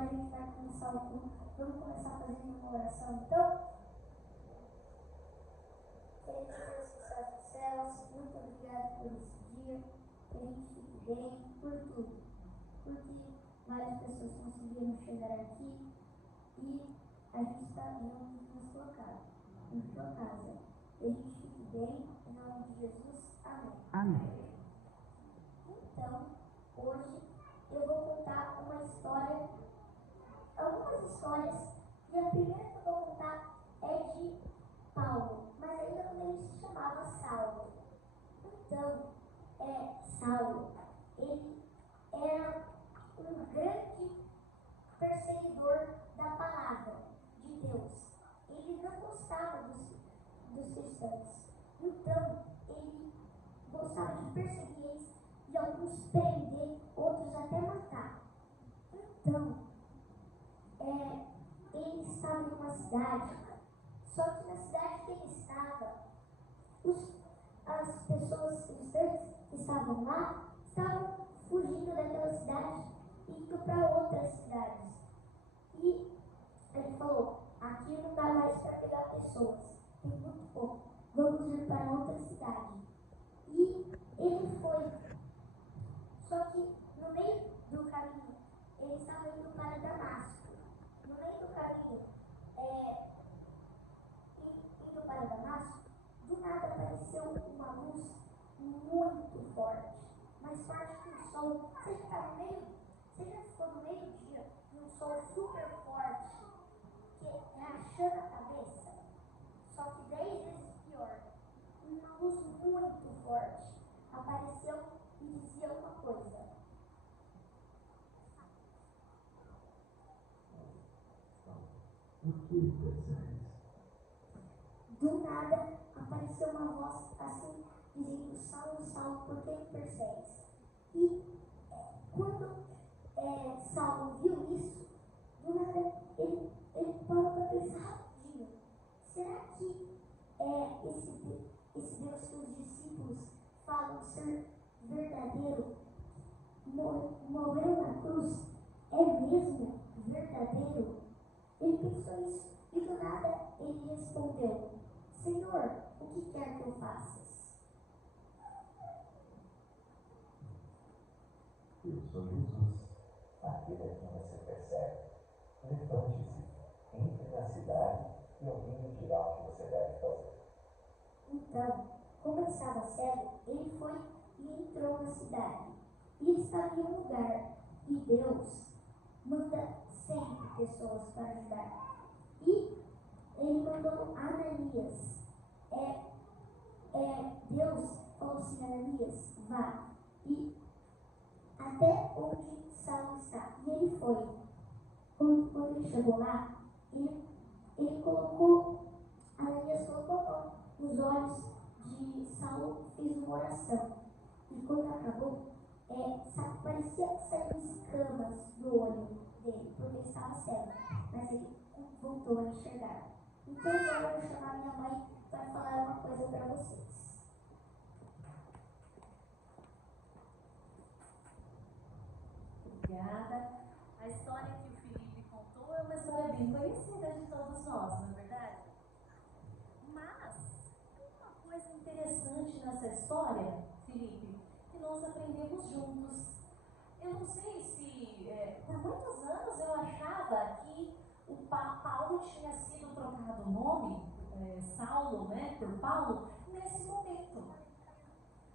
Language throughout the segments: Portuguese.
agora a gente vai começar o culto. Vamos começar fazendo uma oração, então? Querido Deus que está nos céus, muito obrigado por esse dia, que a gente fique bem, por tudo. Porque várias pessoas conseguiram chegar aqui e a gente está reunido na sua casa. Que a gente fique bem, em nome de Jesus. Amém. Amém. Então, hoje eu vou contar uma história, algumas histórias, e a primeira que eu vou contar é de Paulo, mas ainda quando ele se chamava Saulo. Então, Saulo, ele era um grande perseguidor da palavra de Deus. Ele não gostava dos cristãos. Então, ele gostava de perseguir eles e alguns prender, outros até matar. Então, ele estava em uma cidade, só que na cidade que ele estava, as pessoas cristãs que estavam lá, estavam fugindo daquela cidade e indo para outras cidades. E ele falou, aqui não dá mais para pegar pessoas, tem muito pouco, vamos ir para outra cidade. E ele foi, só que no meio do caminho, ele estava indo para Damasco. No meio do caminho, indo para Damasco, do nada apareceu uma luz muito forte, mais forte que o sol. Você já ficou no meio-dia e um sol super forte, que rachando a cabeça, só que 10 vezes pior. Uma luz muito forte apareceu e dizia uma coisa. O que persegues? Do nada apareceu uma voz assim, dizendo, Saulo, Saulo, por que me persegues? E quando Saulo viu isso, do nada ele parou para pensar rapidinho. Será que esse Deus que os discípulos falam ser verdadeiro, morreu na cruz, é mesmo verdadeiro? Ele pensou isso e do nada ele respondeu, Senhor, o que quer que eu faça? Eu sou Jesus, aquele a quem você persegue. Levante-se, entre na cidade e alguém lhe dirá o que você deve fazer. Então, como ele estava cego, ele foi e entrou na cidade. E ele estava em um lugar, e Deus manda sempre pessoas para ajudar. E ele mandou Ananias. Deus falou assim, Ananias, vá. E até onde Saulo está. E ele foi. Quando ele chegou lá, ele colocou, Ananias colocou a mão nos olhos de Saulo, fez uma oração. E quando acabou, parecia sair escamas do olho dele, porque ele estava cego. Mas ele voltou a enxergar. Então agora eu vou chamar minha mãe para falar uma coisa para vocês. Obrigada. A história que o Felipe contou é uma história bem conhecida de todos nós, não é verdade? Mas tem uma coisa interessante nessa história, Felipe, que nós aprendemos juntos. Eu não sei se, por muitos anos eu achava que o Paulo tinha sido trocado o nome, Saulo, né, por Paulo, nesse momento.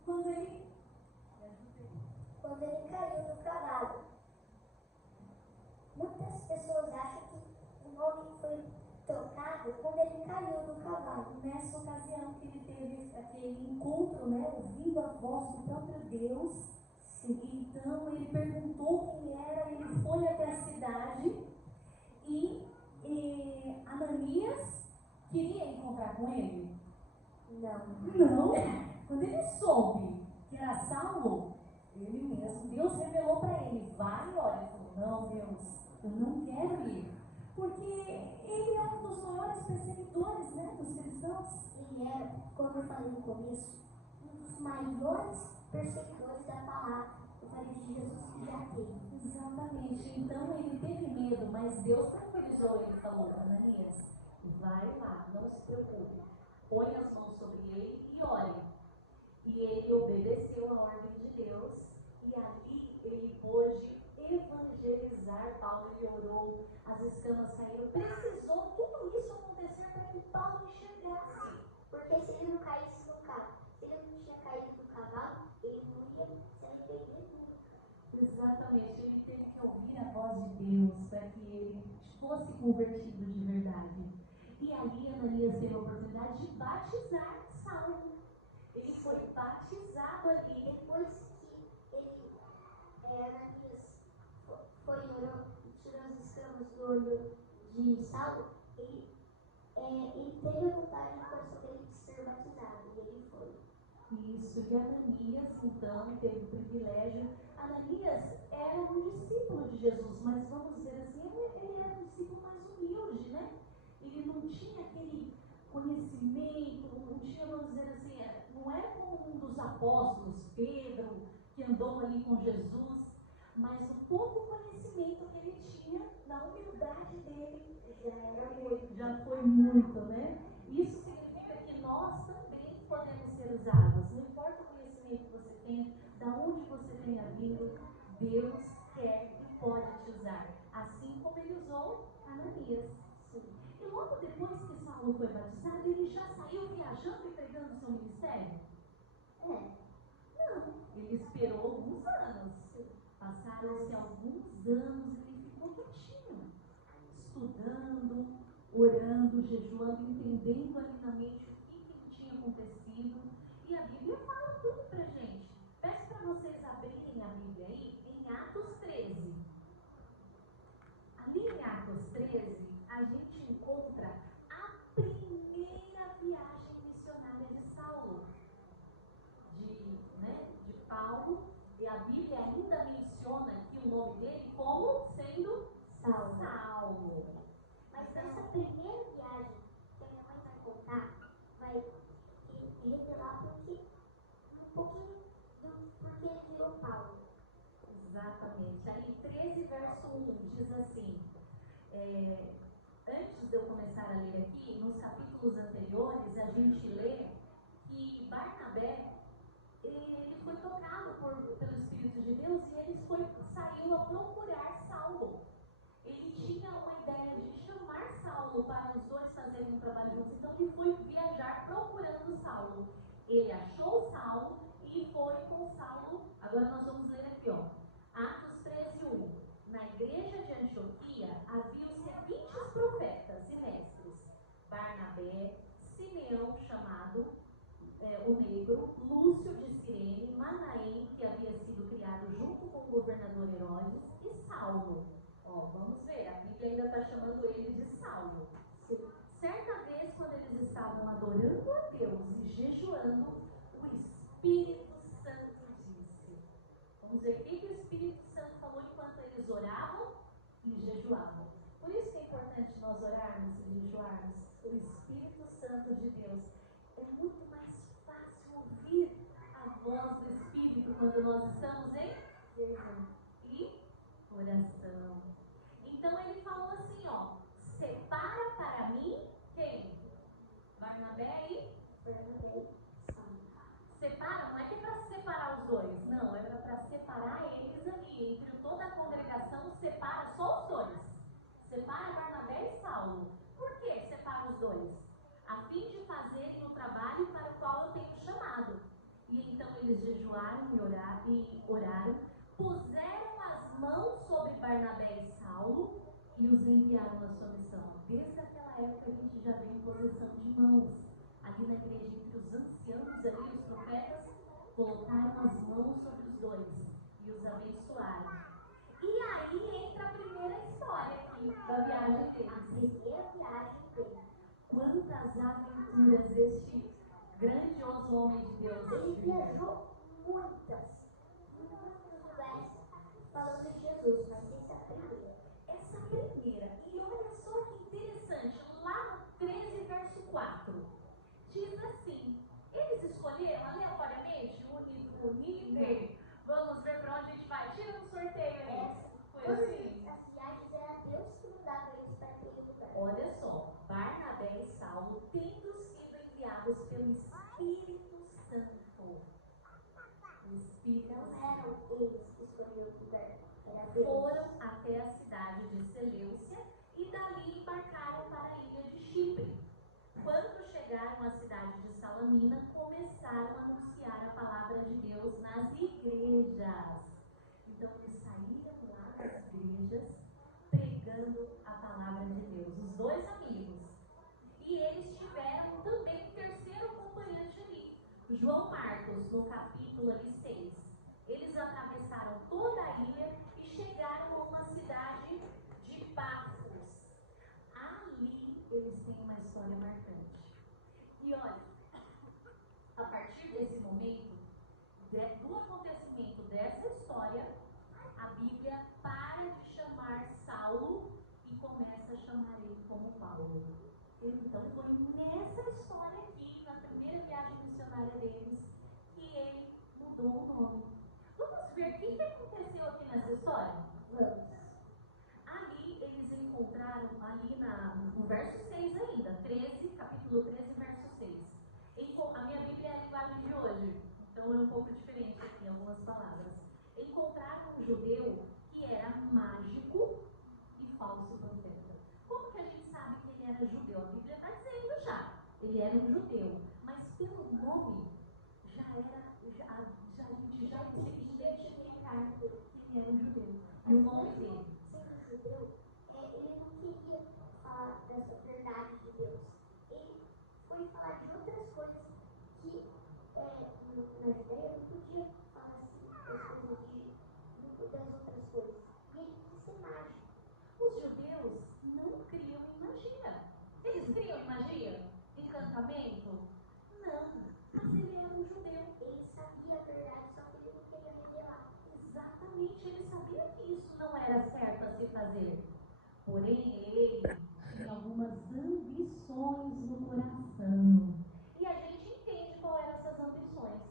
Quando ele caiu do cavalo. Muitas pessoas acham que o nome foi trocado quando ele caiu do cavalo. Nessa ocasião que ele teve aquele encontro, né, ouvindo a voz do próprio Deus, então ele perguntou quem era, ele foi até a cidade e Ananias queria encontrar com ele. Não. Quando ele soube que era Saulo, ele mesmo, Deus revelou para ele, vai e olha. Ele falou, não, Deus, eu não quero ir. Porque ele é um dos maiores perseguidores, né, dos cristãos. Ele era, como eu falei no começo, um dos maiores perseguidores da palavra eu faria de Jesus que já tem. Exatamente. Então ele teve medo, mas Deus tranquilizou ele, falou: Ananias, vai lá, não se preocupe, põe as mãos sobre ele e ore. E ele obedeceu a ordem de Deus, e ali ele pôde evangelizar. Paulo, ele orou, as escamas caíram. Precisou tudo isso acontecer para que Paulo enxergasse. Porque se ele não caísse no carro, se ele não tinha caído no cavalo, ele não ia se arrepender nunca. Exatamente, ele teve que ouvir a voz de Deus para que ele fosse convertido de verdade. E ali Ananias teve a oportunidade de batizar Saulo. Ele foi batizado ali. Depois que ele, Ananias, foi orou e tirou as escamas do olho de Saulo, ele teve a vontade no coração dele de ser batizado, e ele foi. Isso, e Ananias, então, teve o privilégio. Ananias era um discípulo de Jesus, mas vamos dizer assim, ele era um discípulo mais humilde, né? Ele não tinha aquele conhecimento, não tinha, vamos dizer assim, não era como um dos apóstolos, Pedro, que andou ali com Jesus, mas o pouco conhecimento que ele tinha, na humildade dele, já foi muito, né? Isso significa que nós também podemos ser usados. Não importa o conhecimento que você tenha, da onde você tenha vindo, Deus quer e pode te usar. Assim como ele usou Ananias. E logo depois que Saulo foi batizado, ele já saiu viajando e pregando o seu ministério? Não. Ele esperou alguns anos. Passaram-se alguns anos e ele ficou quietinho, estudando, orando, jejuando, entendendo ali na mente o que tinha acontecido. E a Bíblia fala tudo pra gente. Peço para vocês abrirem a Bíblia aí em Atos 13. Ali em Atos 13, a gente encontra a primeira viagem missionária de Saulo, de Paulo, e a Bíblia ainda menciona aqui o nome dele como sendo Saulo. Mas essa primeira viagem que a minha mãe vai contar, vai revelar um pouquinho do porquê ele virou Paulo. Exatamente. Aí 13 verso 1 diz assim, antes de eu começar a ler aqui, nos capítulos anteriores, a gente lê que Barnabé, ele foi tocado pelo Espírito de Deus e ele saiu a procurar Saulo. Ele tinha uma ideia de chamar Saulo para os dois fazerem um trabalho juntos, então ele foi viajar procurando Saulo. Ele achou Saulo e foi com Saulo. Agora nós vamos ler aqui, ó. Atos 13:1. Na igreja de Antioquia havia os seguintes profetas e mestres: Barnabé, Simeão, chamado o negro, Lúcio de Cirene, Manaém, que havia sido criado junto com o governador Herodes, e Saulo. Ó, vamos ver, a Bíblia ainda está chamando ele de Saulo. Certa vez, quando eles estavam adorando a Deus e jejuando, o Espírito Santo disse. Vamos ver o que o Espírito Santo falou enquanto eles oravam e jejuavam. Por isso que é importante nós orarmos e jejuarmos. O Espírito Santo de Deus. É muito mais fácil ouvir a voz do Espírito quando nós estamos em jejum e oração. Então ele falou assim, ó, separa para mim quem? Barnabé e Saulo. Separa, não é que é para separar os dois, não, é para separar eles ali, entre toda a congregação, separa só os dois. Separa Barnabé e Saulo. Por que separa os dois? A fim de fazerem o trabalho para o qual eu tenho chamado. E então eles jejuaram e oraram, puseram as mãos sobre Barnabé e Saulo e os enviaram na sua missão. Desde aquela época a gente já vê imposição de mãos. Ali na igreja, entre os anciãos ali, os profetas, colocaram as mãos sobre os dois e os abençoaram. E aí entra a primeira história aqui da viagem deles. A primeira viagem dele. Quantas aventuras este grandioso homem de Deus Ele viajou muitos lugares falando de Jesus, mas essa é a primeira. Essa primeira, e olha só que interessante, lá no 13, verso 4, diz assim, eles escolheram aleatoriamente o nível, vamos ver para onde a gente Espírito Não Santo. eram eles que escolheram o lugar, era Deus. Foram até a cidade de Seleucia e dali embarcaram para a ilha de Chipre. Quando chegaram à cidade de Salamina, começaram a anunciar a palavra de Deus nas igrejas. Então eles saíram lá das igrejas pregando a palavra de Deus, os dois amigos. E eles tiveram também um terceiro acompanhante ali, João Marcos, no capítulo ali 6. Eles atravessaram toda a ilha e chegaram a uma cidade de Pafos. Ali eles têm uma história marcante. E olha, a partir desse momento, do acontecimento dessa história, a Bíblia para de chamar Saulo e começa a chamar ele como Paulo. Então foi nessa história aqui, na primeira viagem missionária deles, que ele mudou o nome. Vamos ver o que aconteceu aqui nessa história? Vamos. Ali eles encontraram, ali no verso 6 ainda, 13, capítulo 13, verso 6. A minha Bíblia é a linguagem de hoje, então é um pouco diferente aqui, algumas palavras. Encontraram um judeu que era mágico e falso profeta. Como que a gente sabe que ele era judeu? A Bíblia está dizendo já. Ele era um judeu, mas pelo nome a gente já conseguia identificar que ele era um judeu. E o nome dele? Sendo judeu, ele não queria falar dessa verdade de Deus. Ele foi falar de outras coisas que na Judéia não podia falar assim das coisas das outras coisas. E ele quis ser mágico. Os judeus não criam em magia. Eles criam em magia? Encantamento? Não. Mas ele era um judeu. Ele sabia a verdade, só que ele não queria revelar. Exatamente, ele sabia que isso não era certo a se fazer. Porém, ele tinha algumas ambições no coração. E a gente entende qual eram essas ambições.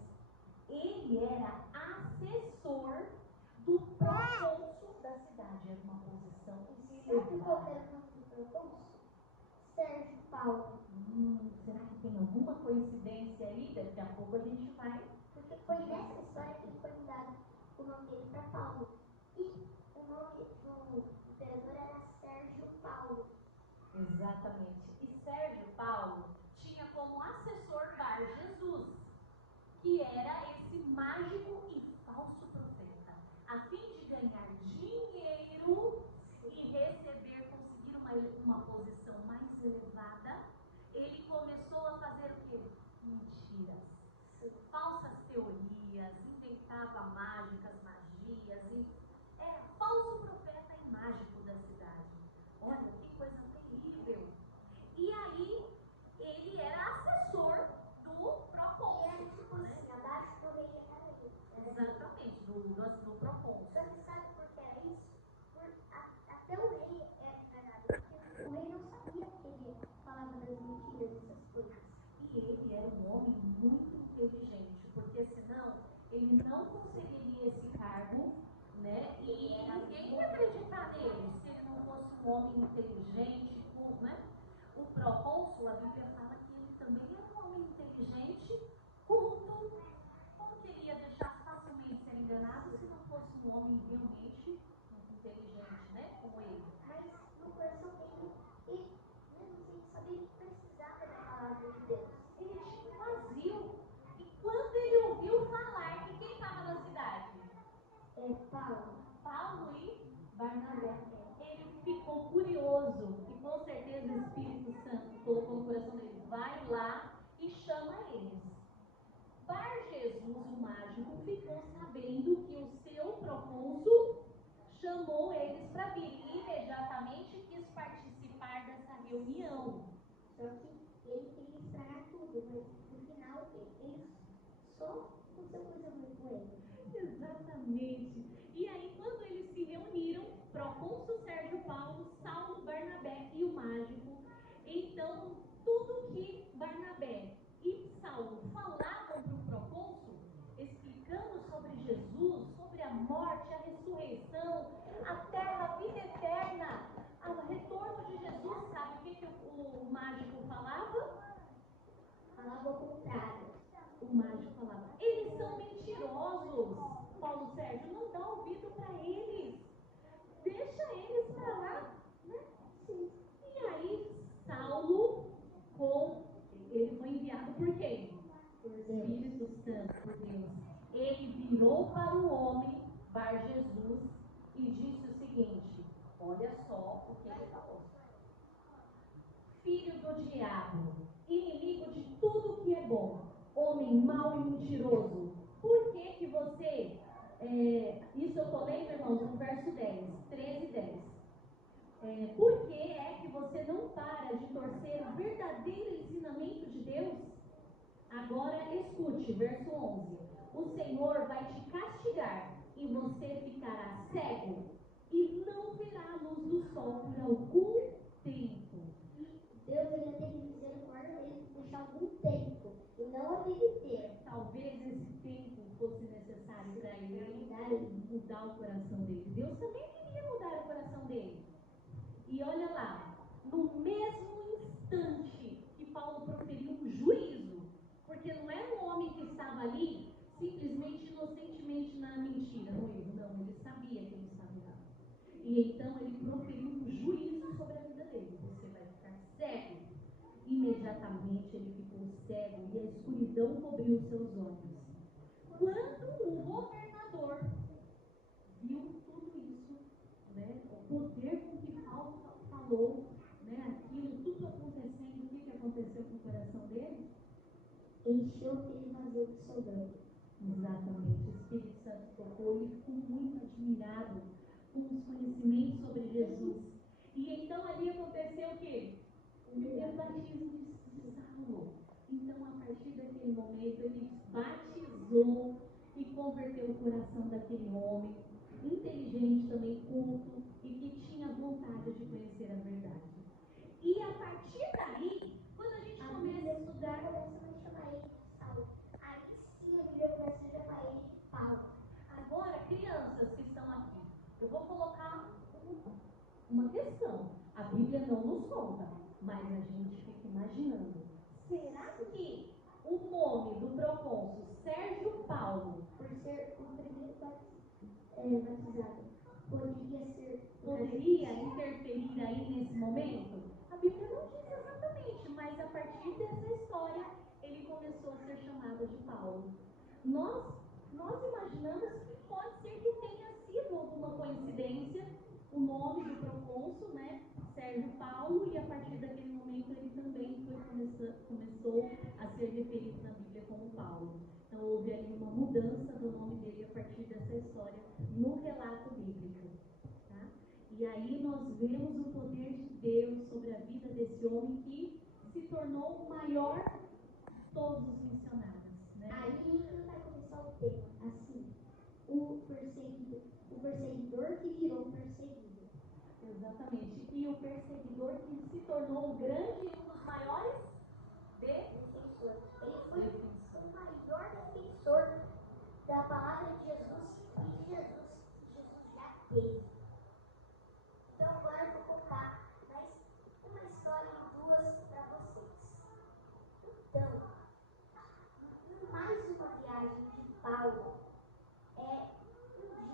Ele era assessor do procônsul da cidade. Era uma posição Sabe qual elevada. era o nome do procônsul? Sérgio Paulo. Será que tem alguma coincidência aí? Daqui a pouco a gente vai. Porque foi nessa história que ele foi mudado o nome dele para Paulo. E o nome do imperador era Sérgio Paulo. Exatamente. E Sérgio Paulo tinha como assessor Bar Jesus, que era esse mágico e falso profeta. A fim de ganhar dinheiro e receber, conseguir uma posição mais elevada, ele começou a fazer o quê? Mentiras. Falsas teorias, inventava mágicas, magias, era falso profeta e mágico da cidade. Olha, que coisa terrível. E aí, ele era assessor do procônsul. Era tipo assim, abaixo do rei era ele. Exatamente, do procônsul. Só que sabe por que era isso? Até o rei era enganado. Porque o rei não sabia que ele falava das mentiras, essas coisas. E ele era um homem muito inteligente, porque senão ele não conseguiria esse cargo, né? E ninguém ia acreditar nele se ele não fosse um homem inteligente, né? O procônsul, a Bíblia fala que ele também era um homem inteligente, culto. Como que ele ia deixar facilmente ser enganado se não fosse um homem realmente inteligente, né? Como ele? Mas no coração dele, ele mesmo sem saber, ele precisava da palavra de Deus. Ele tinha um vazio. E quando ele ouviu falar que quem estava na cidade? Paulo e Barnabé. Ele ficou curioso e com certeza o Espírito Santo colocou no coração dele: vai lá e chama eles. Bar Jesus, o mágico, ficou sabendo que o seu procônsul chamou eles para vir e imediatamente quis participar dessa reunião. Só que ele queria estragar tudo, mas no final ele só aconteceu coisa ruim com ele. Exatamente. E aí, quando eles se reuniram, procônsul Sérgio Paulo, Saulo, Barnabé e o mágico, então tudo que Barnabé e Saulo falavam para o procônsul, explicando sobre Jesus, sobre a morte, a ressurreição, a terra, a vida eterna, o retorno de Jesus, sabe o que o mágico falava? Falava o contrário. O mágico falava: eles são mentirosos. Espírito Santo, Deus, ele virou para o homem, Bar Jesus, e disse o seguinte: olha só o que ele falou. Filho do diabo, inimigo de tudo que é bom, homem mau e mentiroso, por que você, isso eu estou lendo, irmãos, no verso 10, 13 e 10. Por que é que você não para de torcer o verdadeiro ensinamento de Deus? Agora escute, verso 11. O Senhor vai te castigar e você ficará cego e não verá a luz do sol por algum tempo. Deus ainda teve misericórdia dele de deixar algum tempo e não a vida inteira. Talvez esse tempo fosse necessário para ele mudar o coração dele. Deus também queria mudar o coração dele. E olha lá, no mesmo instante que Paulo proferiu um juízo, porque não era um homem que estava ali simplesmente inocentemente na mentira, no erro, não, ele sabia que ele estava errado. E então ele proferiu um juízo sobre a vida dele: você vai ficar cego. Imediatamente ele ficou cego e a escuridão cobriu seus olhos. Quando o governador viu tudo isso, né, o poder com que Paulo falou, né, aquilo tudo acontecendo, o que aconteceu com o coração dele? Encheu aquele vazio que sobrou. Exatamente, o Espírito Santo tocou, ele ficou muito admirado com os conhecimentos sobre Jesus. E então ali aconteceu o quê? O primeiro batismo de Saulo. Então, a partir daquele momento, ele batizou e converteu o coração daquele homem, inteligente também, culto, e que tinha vontade de conhecer a verdade. E a partir daí, quando a gente começa a estudar, começa a chamar ele de Saulo. Aí sim a Bíblia começa a chamar ele de Paulo. Agora, crianças que estão aqui, eu vou colocar uma questão. A Bíblia não nos conta, mas a gente fica imaginando. Será que o nome do procônsul Sérgio Paulo, Por ser o primeiro batizado, poderia interferir aí nesse momento? A Bíblia não diz exatamente, mas a partir dessa história, ele começou a ser chamado de Paulo. Nós imaginamos que pode ser que tenha sido alguma coincidência o nome do procônsul, né, Sérgio Paulo, e a partir daquele momento ele também começou a ser referido na Bíblia como Paulo. Então houve ali uma mudança do nome dele a partir dessa história no relato bíblico. Tá? E aí nós vemos o poder de Deus sobre a vida desse homem que se tornou o maior de todos os missionários. Né? Aí que vai começar o tema, assim, o perseguidor que virou perseguido. Exatamente. E o perseguidor que se tornou o grande e um dos maiores defensor. Ele foi o maior defensor da palavra de Jesus e de Jesus já teve. Então agora eu vou contar mais uma história em duas para vocês. Então, mais uma viagem de Paulo, um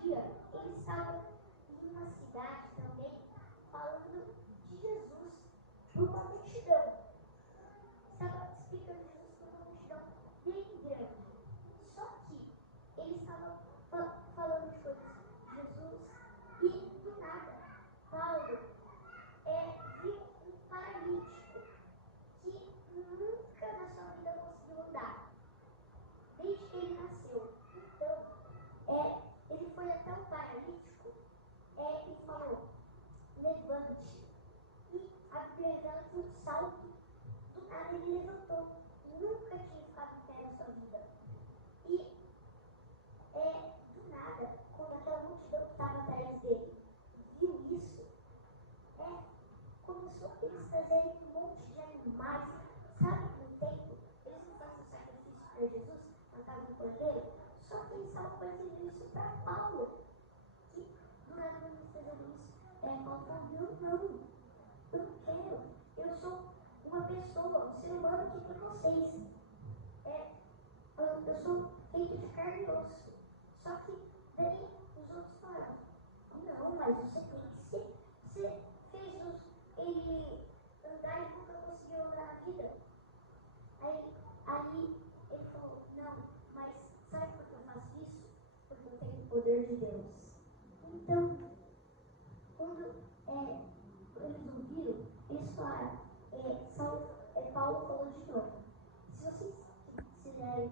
dia ele estava em uma cidade também falando de Jesus para uma multidão. Estava explicando Jesus para uma multidão bem grande. Só que ele estava falando de coisas de Jesus e do nada Paulo viu um paralítico que nunca na sua vida conseguiu andar, desde que ele nasceu. Então, ele foi até o paralítico e falou: levante. E a Bíblia revela que um salto, do nada ele levantou. Nunca tinha ficado em pé na sua vida. E do nada, quando aquela multidão que estava atrás dele viu isso, começou eles trazerem um monte de animais. Sabe, no tempo, eles não faziam sacrifício para Jesus, matavam um cordeiro, só que eles estavam fazendo isso para Paulo. E do nada, quando eles fazendo isso, Paulo falou: não, eu não quero. Eu sou uma pessoa, um ser humano que nem vocês. Eu sou feito de carne e osso. Só que daí os outros falaram: não, mas você tem que ser. Você fez ele andar e nunca conseguiu andar na vida. Aí ele falou: poder de Deus. Então, quando eles ouviram, eles falaram, Paulo falou de novo, se vocês quiserem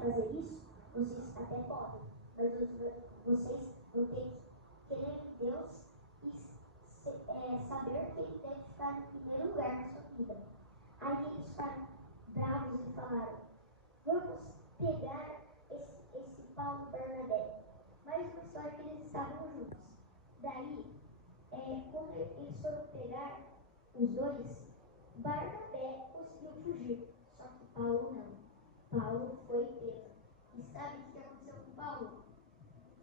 fazer isso, vocês até podem, mas vocês vão ter que crer em Deus e saber que Ele deve ficar em primeiro lugar na sua vida. Aí eles ficaram bravos e falaram, vamos pegar esse Paulo e Bernabé. Mais uma história que eles estavam juntos. Daí, quando eles foram pegar os dois, Barnabé conseguiu fugir, só que Paulo não. Paulo foi preso. E sabe o que aconteceu com Paulo?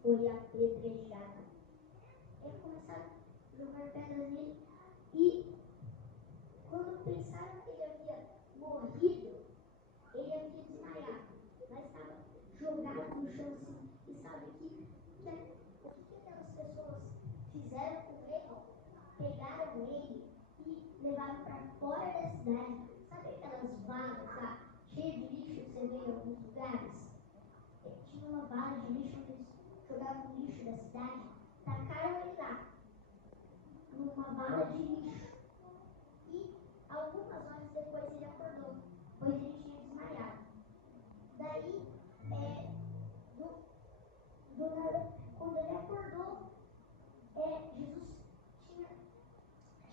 Foi apedrejado. Eles começaram a jogar pedras nele e quando pensaram que ele havia morrido, ele havia desmaiado, mas estava jogado no chão assim. E sabe o que aquelas pessoas fizeram com ele? Pegaram ele e levaram para fora da cidade. Sabe aquelas varas lá, cheias de lixo que você vê em alguns lugares? Tinha uma vara de lixo onde eles jogavam o lixo da cidade. Tacaram ele lá, numa vara de lixo. E algumas horas depois ele acordou, pois ele tinha desmaiado. Daí, do nada, quando ele acordou, Jesus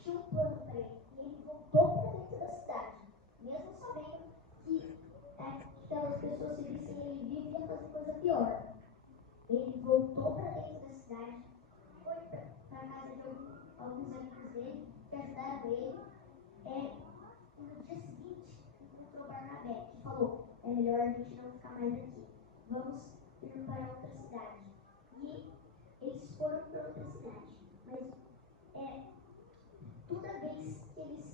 tinha um plano para ele. E ele voltou para dentro da cidade, mesmo sabendo que aquelas pessoas se vissem ele vivo ia fazer coisa pior. Ele voltou para dentro da cidade, foi para a casa de alguns amigos dele que ajudaram ele. No dia seguinte, encontrou Barnabé, que falou, é melhor a gente não ficar mais aqui. Vamos ir para outra cidade. E eles foram para outra cidade. Mas toda vez que eles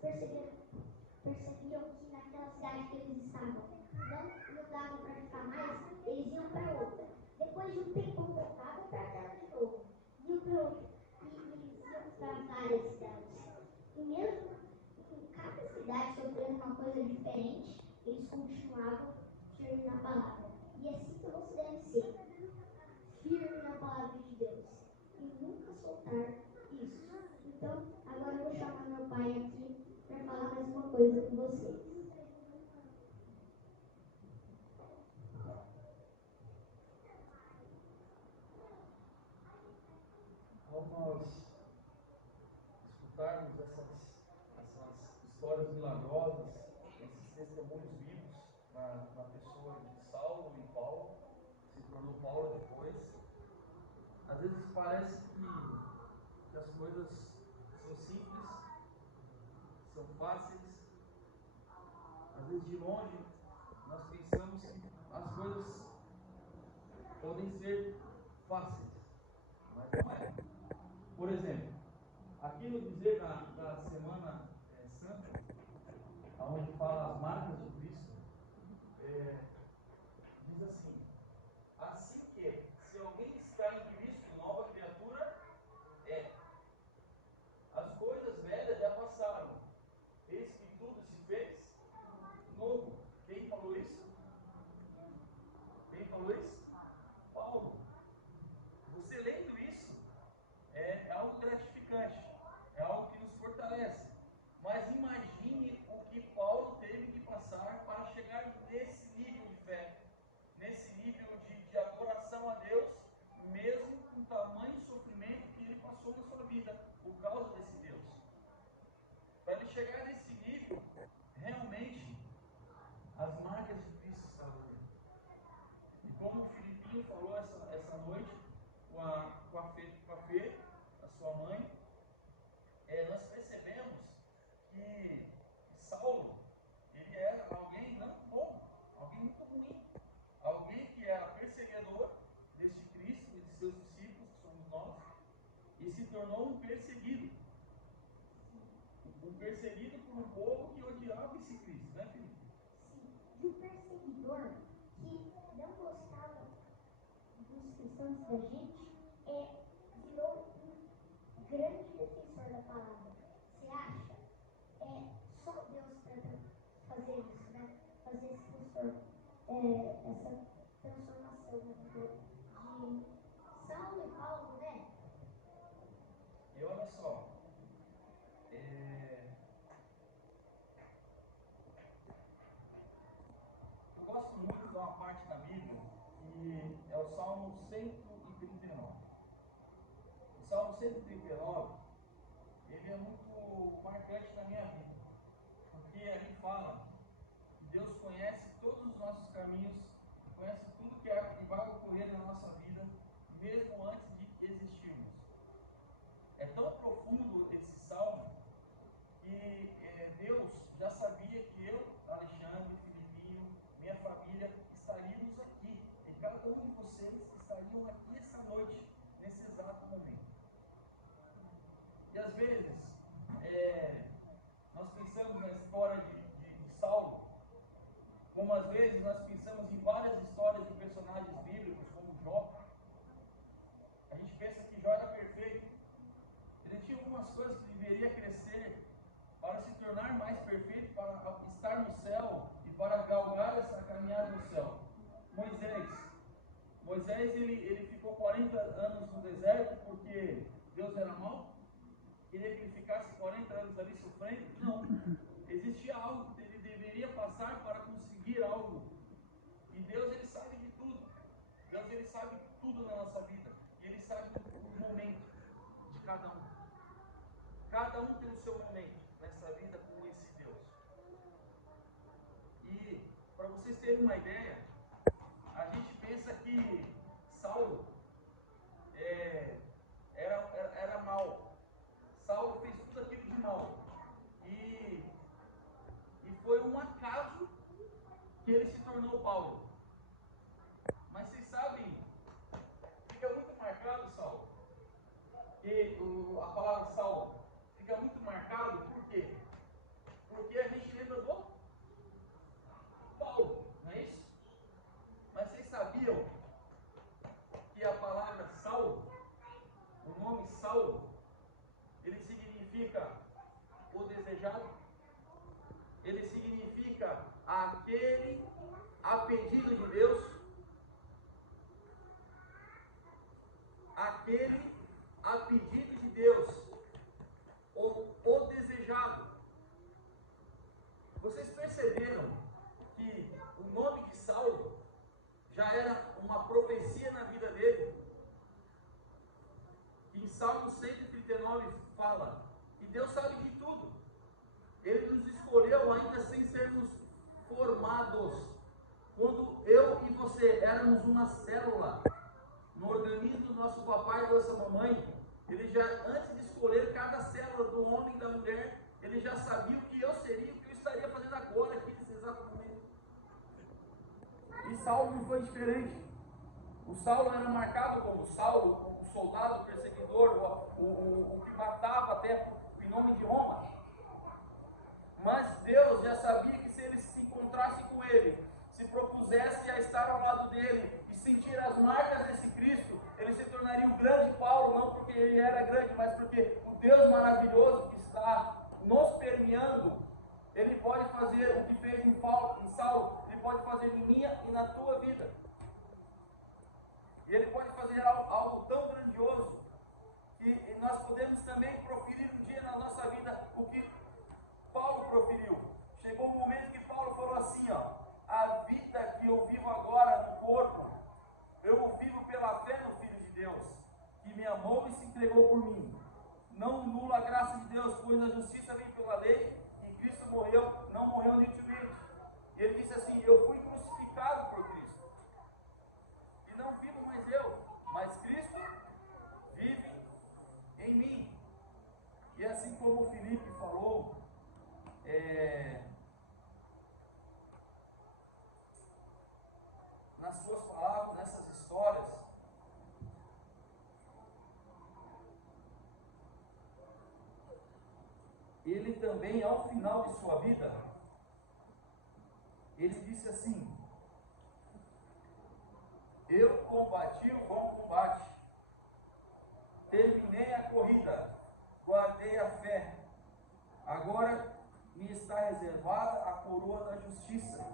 percebiam que naquela cidade que eles estavam não dava para ficar mais, eles iam para outra. Depois de um tempo, voltavam para aquela de novo. Iam para outra. E eles iam para várias cidades. E mesmo em cada cidade sofrendo uma coisa diferente, eles continuavam firmes na palavra. E é assim que você deve ser, firme na palavra de Deus. E nunca soltar isso. Então, agora eu vou chamar meu pai aqui para falar mais uma coisa com vocês. Ao nós escutarmos essas histórias milagrosas, esses testemunhos vivos na pessoa de Saulo e Paulo, que se tornou Paulo depois, às vezes parece que as coisas são simples, são fáceis. Às vezes de longe nós pensamos que as coisas podem ser fáceis, mas não é. Por exemplo, aqui no dizer da Semana Santa, onde fala as marcas de Cristo, diz assim que, se alguém está em Cristo, nova criatura é. As coisas velhas já passaram, eis que tudo se fez novo. Quem falou isso? Quem falou isso? Paulo. Você lendo isso, é algo gratificante, é algo que nos fortalece. Mas imagine o que Paulo teve que passar para chegar nesse nível de fé, nesse nível de adoração a Deus, mesmo com o tamanho sofrimento que ele passou na sua vida por causa desse Deus. Para ele chegar nesse nível, realmente, as marcas de Cristo estavam nele. E como o Filipinho falou essa noite, com a Fê, a sua mãe, nós percebemos que Saulo, ele era alguém não bom, alguém muito ruim, alguém que era perseguidor deste Cristo e de seus discípulos, que somos nós, e se tornou um perseguido por um povo que odiava esse Cristo, né, Felipe? Sim, de um perseguidor que não gostava dos cristãos da gente, virou um grande defensor da palavra. Você acha? Só Deus para fazer isso, né? Fazer essa transformação na vida Saulo e Paulo, né? E olha só, eu gosto muito de uma parte da Bíblia que é o Salmo 139. O Salmo 139, ele é muito marcante na minha vida, porque ali fala que Deus conhece todos os nossos caminhos, conhece tudo que vai ocorrer na nossa vida, mesmo antes de existirmos. É tão profundo esse salmo que Deus já sabia que eu, Alexandre, Filipinho, minha família, estaríamos aqui. E cada um de vocês estariam aqui essa noite, nesse exato momento. E às vezes, nós pensamos na história de Saulo, como às vezes nós pensamos em várias histórias de personagens bíblicos, como Jó. A gente pensa que Jó era perfeito. Ele tinha algumas coisas que deveria crescer para se tornar mais perfeito, para estar no céu e para galgar essa caminhada no céu. Moisés ele ficou 40 anos no deserto porque Deus era mau? Queria que ele ficasse 40 anos ali sofrendo? Não. Existia algo que ele deveria passar para conseguir algo. E Deus, ele sabe de tudo. Deus, ele sabe tudo na nossa vida. E ele sabe o momento de cada um. Cada um tem o seu momento nessa vida com esse Deus. E, para vocês terem uma ideia, a gente pensa que Saulo era mau. Saulo fez tudo aquilo de mal. E foi um acaso que ele se tornou Paulo. Mas vocês sabem, fica muito marcado, Saulo, que a palavra Saulo fica muito marcado, por quê? Porque a gente lembra do Paulo, não é isso? Mas vocês sabiam que a palavra Saulo, o nome Saulo, ele significa o desejado? Ele significa aquele a pedido de Deus, aquele a pedido de Deus, o desejado. Vocês perceberam que o nome de Saulo já era uma profecia na vida dele? Em Salmo 139 fala que Deus sabe de tudo. Ele nos escolheu ainda sem sermos formados. Quando eu e você éramos uma célula no organismo do nosso papai e da nossa mamãe, ele já, antes de escolher cada célula do homem e da mulher, ele já sabia o que eu seria, o que eu estaria fazendo agora, aqui nesse exato momento. E Saulo não foi diferente. O Saulo era marcado como Saulo, o soldado perseguidor, o que matava até em nome de Roma. Mas Deus já sabia que se ele se encontrasse com ele, se propusesse a estar ao lado dele e sentir as marcas desse Cristo, ele se tornaria o grande Paulo, não porque ele era grande, mas porque o Deus maravilhoso que está nos permeando, ele pode fazer o que fez em Saulo, ele pode fazer em minha e na tua vida. E ele pode fazer algo tão grandioso que nós podemos também proferir um dia na nossa vida o que Paulo proferiu. Chegou um momento que Paulo falou assim, a vida que eu vivo agora no corpo, eu vivo pela fé no Filho de Deus, que me amou e se entregou por mim. Não nula a graça de Deus, pois a justiça vem pela lei, e Cristo morreu, não morreu inutilmente. E ele disse assim, eu fui crucificado por Cristo. E não vivo mais eu, mas Cristo vive em mim. E assim como o Felipe falou, nas suas palavras, nessas histórias, ele também, ao final de sua vida, ele disse assim, eu combati o bom combate, terminei a corrida, guardei a fé, agora me está reservada a coroa da justiça,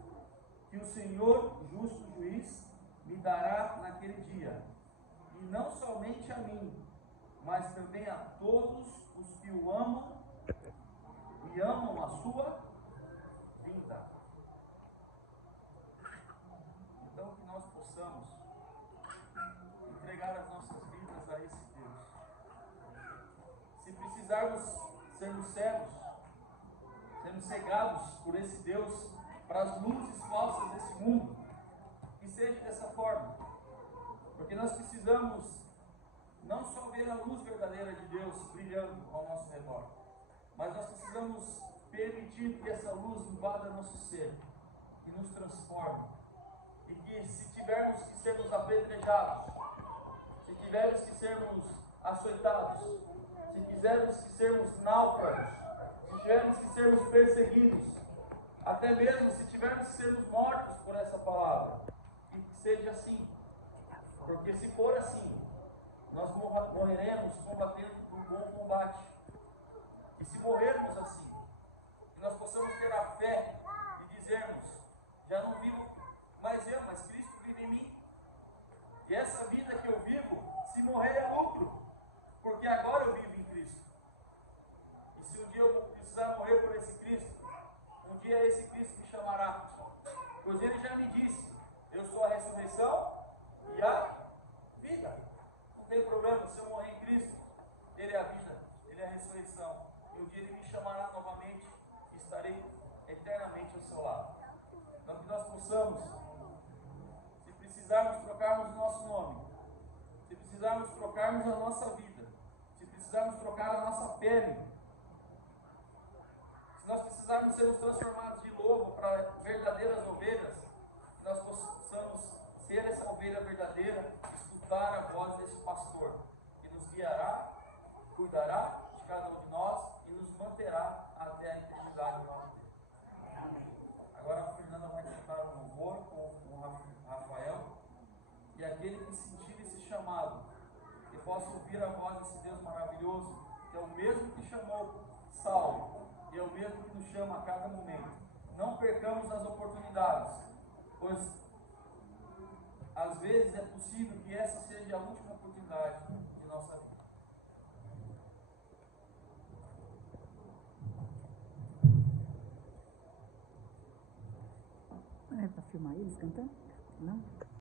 que o Senhor, justo juiz, me dará naquele dia, e não somente a mim, mas também a todos os que o amam e amam a sua vinda. Então, que nós possamos entregar as nossas vidas a esse Deus. Se precisarmos sermos cegos, sermos cegados por esse Deus para as luzes falsas desse mundo, que seja dessa forma. Porque nós precisamos não só ver a luz verdadeira de Deus brilhando ao nosso redor, mas nós precisamos permitir que essa luz invada nosso ser e nos transforme. E que se tivermos que sermos apedrejados, se tivermos que sermos açoitados, se quisermos que sermos náufragos, se tivermos que sermos perseguidos, até mesmo se tivermos que sermos mortos por essa palavra, que seja assim. Porque se for assim, nós morreremos combatendo um bom combate. E se morrermos assim, que nós possamos ter a fé de dizermos: já não vivo mais eu, mas Cristo vive em mim. E essa vida que eu vivo, se morrer é lucro, porque agora eu vivo em Cristo. E se um dia eu precisar morrer por esse Cristo, um dia esse Cristo me chamará. Pois ele já me disse: eu sou a ressurreição e a vida. Não tem problema, se eu morrer em Cristo, ele é a vida, ele é a ressurreição. E um dia ele me chamará novamente e estarei eternamente ao seu lado. Então que nós possamos, se precisarmos trocarmos o nosso nome, se precisarmos trocarmos a nossa vida, se precisarmos trocar a nossa pele, se nós precisarmos sermos transformados de lobo para verdadeiras ovelhas, que nós possamos ser essa ovelha verdadeira, escutar a voz desse pastor, que nos guiará, cuidará de cada um de nós e nos manterá até a eternidade do nosso Deus. Agora a Fernanda vai cantar um louvor com o Rafael, e aquele que sentir esse chamado, que possa ouvir a voz desse Deus maravilhoso, que é o mesmo que chamou Saulo, e é o mesmo que nos chama a cada momento. Não percamos as oportunidades, pois às vezes é possível que essa seja a última oportunidade de nossa vida. É para filmar eles cantando? Não?